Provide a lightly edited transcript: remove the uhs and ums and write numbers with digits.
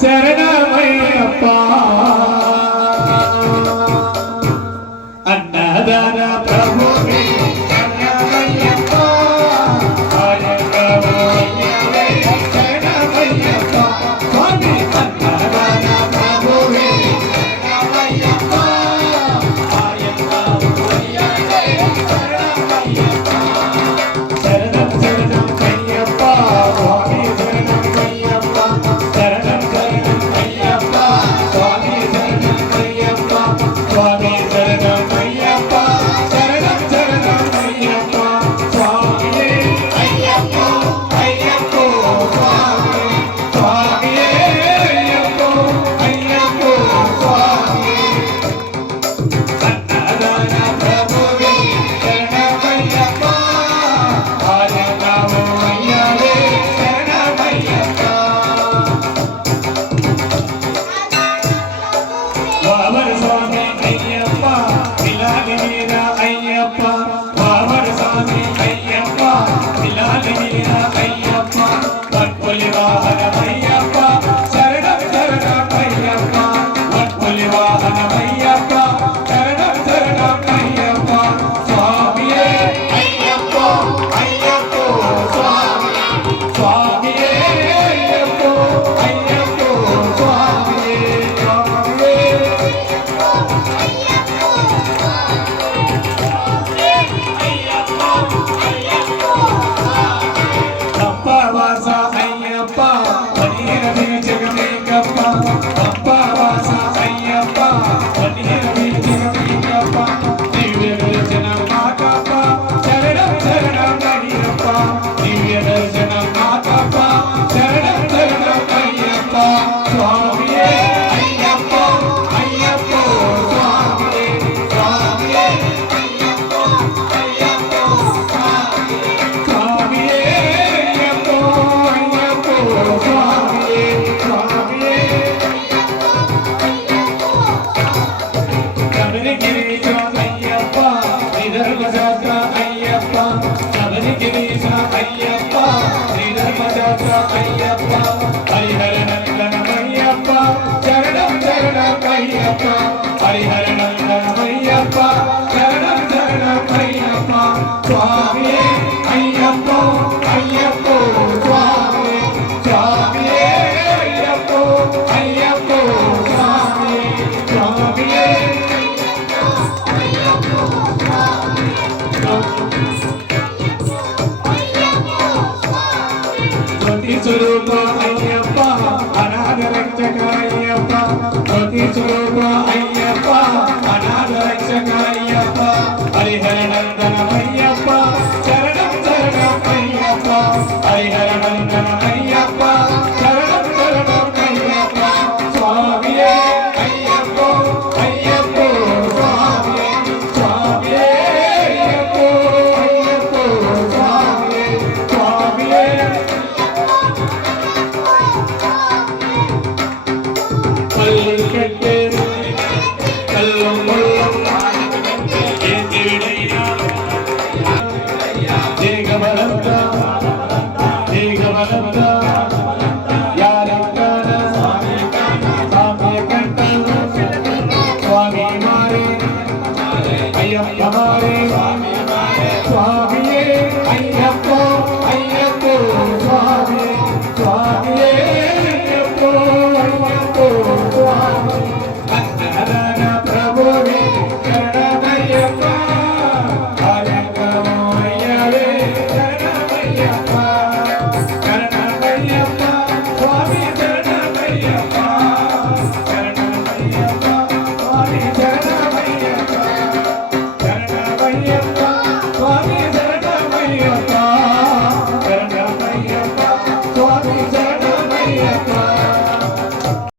శరణమయ్యప్ప అన్నదాన ప్రభువే శరణమయ్యప్ప ఆయనవోయవే శరణమయ్యప్ప స్వామి అన్నదాన ప్రభువే శరణమయ్యప్ప ఆయనవోయవే శరణమయ్యప్ప శరణం శరణం అయ్యప్ప స్వామి శరణం అయ్యప్ప శరణం శరణం అయ్యప్ప స్వామి శరణం అయ్యప్ప స్వామి శరణం అయ్యప్ప శరణం శరణం అయ్యప్ప స్వామి అయ్యప్ప అయ్యప్ప స్వామి స్వామి అయ్యప్ప అయ్యప్ప స్వామి అన్నదాన ప్రభువే శరణమయ్యప్ప ఆయనవోయవే శరణమయ్యప్ప వామన స్వామి అయ్యప్ప పిలాలి మీద అయ్యప్ప వామన స్వామి అయ్యప్ప పిలాలి మీద అయ్యప్ప వట్పులి వాహనమయ్యప్ప శరణం శరణం అయ్యప్ప వట్పులి వాహనమయ్యప్ప శరణం శరణం అయ్యప్ప స్వామియే అయ్యప్ప అయ్యప్ప స్వామి స్వామియే అయ్యప్ప అయ్యప్ప స్వామియే స్వామియే పంపవాస అయ్యప్ప పనీరమే జగమేకప్ప పంపవాస అయ్యప్ప పనీరమే జగమేకప్ప దివ్య దర్శనం మాకప్ప శరణం శరణం అయ్యప్ప దివ్య దర్శనం మాకప్ప శరణం శరణం అయ్యప్ప స్వామియే అయ్యప్ప అయ్యప్ప స్వామియే స్వామియే అయ్యప్ప అయ్యప్ప స్వామియే అయ్యప్ప అయ్యప్ప స్వామియే స్వామియే శబరిగిరీశ అయ్యప్ప శ్రీధర్మశాస్త్ర అయ్యప్ప శబరిగిరీశ అయ్యప్ప శ్రీధర్మశాస్త్ర అయ్యప్ప హరిహర నందనమయ్యప్ప శరణం శరణం అయ్యప్ప హరిహర నందనమయ్యప్ప శరణం శరణం అయ్యప్ప స్వామియే అయ్యప్ప అయ్యప్ప స్వామి స్వామియే అయ్యప్ప అయ్యప్ప స్వామి స్వామియే జ్యోతి స్వరూప అయ్యప్ప అనాథ రక్షక అయ్యప్ప జ్యోతి స్వరూప అయ్యప్ప అనాథ రక్షక అయ్యప్ప హరిహర నందనమయ్యప్ప శరణం శరణం అయ్యప్ప హరిహర నందనమయ్యప్ప శరణం శరణం అయ్యప్ప స్వామియే అయ్యప్ప అయ్యప్ప స్వామియే స్వామియే అయ్యప్ప అయ్యప్ప స్వామియే స్వామియే కళ్ళు కట్టే కళ్ళు ముళ్ళం ఏదిడైనా దేగబలంత దేగబలంత యారంగన స్వామి కంట స్వామి మారే అయ్యప్ప మారే స్వామియే అయ్యప్ప అయ్యప్ప స్వామి స్వామియే అయ్యప్ప అయ్యప్ప స్వామి అన్నదాన ప్రభువే శరణమయ్యప్ప ఆయనవోయవే శరణమయ్యప్ప శరణమయ్యప్ప స్వామి శరణమయ్యప్ప శరణమయ్యప్ప స్వామి శరణమయ్యప్ప శరణమయ్యప్ప స్వామి